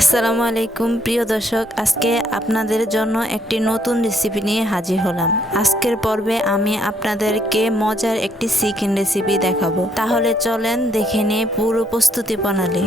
আসসালামু আলাইকুম প্রিয় দর্শক, আজকে আপনাদের জন্য একটি নতুন রেসিপি নিয়ে হাজির হলাম। আজকের পর্বে আমি আপনাদেরকে মজার একটি চিকেন রেসিপি দেখাবো। তাহলে চলেন দেখে নিই পুরো প্রস্তুতি প্রণালী।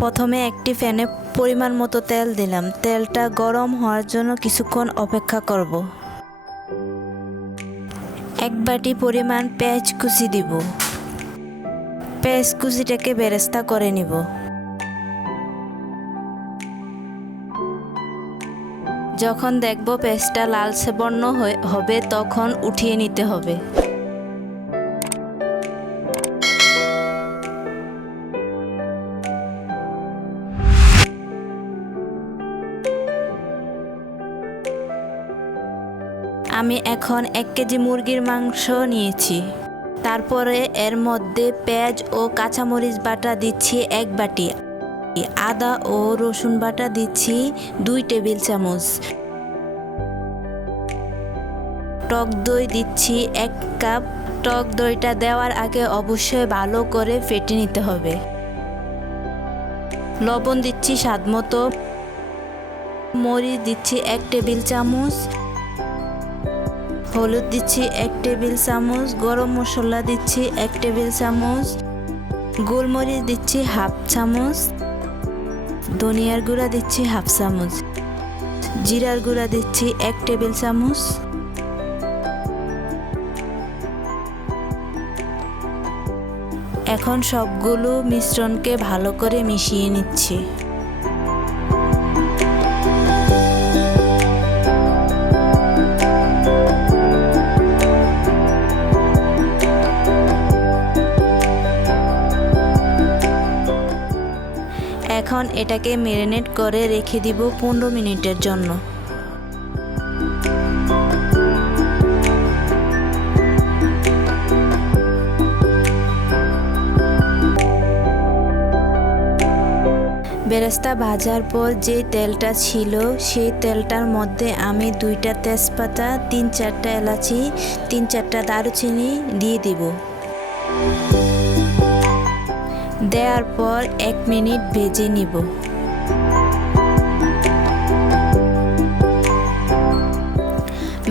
প্রথমে একটি প্যানে পরিমাণ মতো তেল দিলাম। তেলটা গরম হওয়ার জন্য কিছুক্ষণ অপেক্ষা করব। এক বাটি পরিমাণ পেঁয়াজ কুচি দিব। পেঁয়াজ কুচিটাকে বেরেস্তা করে নিব। যখন দেখব পেঁয়াজটা লালচে বর্ণ হবে তখন উঠিয়ে নিতে হবে। আমি এখন 1 কেজি মুরগির মাংস নিয়েছি। তারপরে এর মধ্যে পেঁয়াজ ও কাঁচামরিচ বাটা দিচ্ছি 1 বাটি। আদা ও রসুন বাটা দিচ্ছি 2 টেবিল চামচ। টক দই দিচ্ছি 1 কাপ। টক দইটা দেওয়ার আগে অবশ্যই ভালো করে ফেটে নিতে হবে। লবণ দিচ্ছি স্বাদমতো। মরিচ দিচ্ছি 1 টেবিল চামচ। হলুদ দিচ্ছি 1 টেবিল চামচ। গরম মশলা দিচ্ছি 1 টেবিল চামচ। গোলমরিচ দিচ্ছি হাফ চামচ। ধনিয়ার গুঁড়া দিচ্ছি হাফ চামচ। জিরার গুঁড়া দিচ্ছি 1 টেবিল চামচ। এখন সবগুলো মিশ্রণকে ভালো করে মিশিয়ে নিচ্ছি। এখন এটাকে ম্যারিনেট করে রেখে দিব 15 মিনিটের জন্য। বেরেস্তা ভাজার পর যে তেলটা ছিল সেই তেলটার মধ্যে আমি 2টা তেজপাতা, 3-4টা এলাচি, 3-4টা দারুচিনি দিয়ে দিব। দেওয়ার পর 1 মিনিট ভেজে নিব।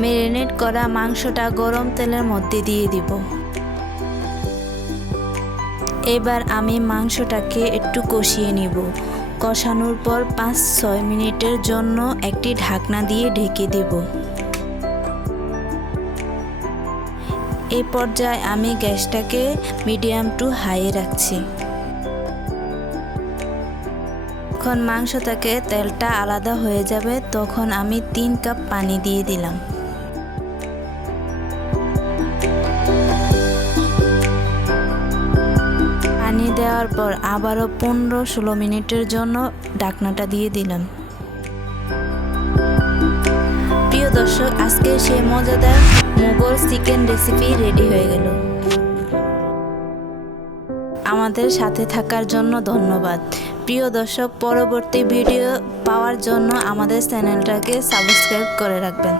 ম্যারিনেট করা মাংসটা গরম তেলের মধ্যে দিয়ে দিব। এবার আমি মাংসটাকে একটু কষিয়ে নিব। কষানোর পর 5-6 মিনিটের জন্য একটি ঢাকনা দিয়ে ঢেকে দেব। এই পর্যায়ে আমি গ্যাসটাকে মিডিয়াম টু হাইয়ে রাখছি। যখন মাংস থেকে তেলটা আলাদা হয়ে যাবে তখন আমি 3 কাপ পানি দিয়ে দিলাম। পানি দেওয়ার পর আবারও 15-16 মিনিটের জন্য ঢাকনাটা দিয়ে দিলাম। প্রিয় দর্শক, আজকে সেই মজাদার মুঘল চিকেন রেসিপি রেডি হয়ে গেল। আমাদের সাথে থাকার জন্য ধন্যবাদ। প্রিয় দর্শক, পরবর্তী ভিডিও পাওয়ার জন্য আমাদের চ্যানেলটাকে সাবস্ক্রাইব করে রাখবেন।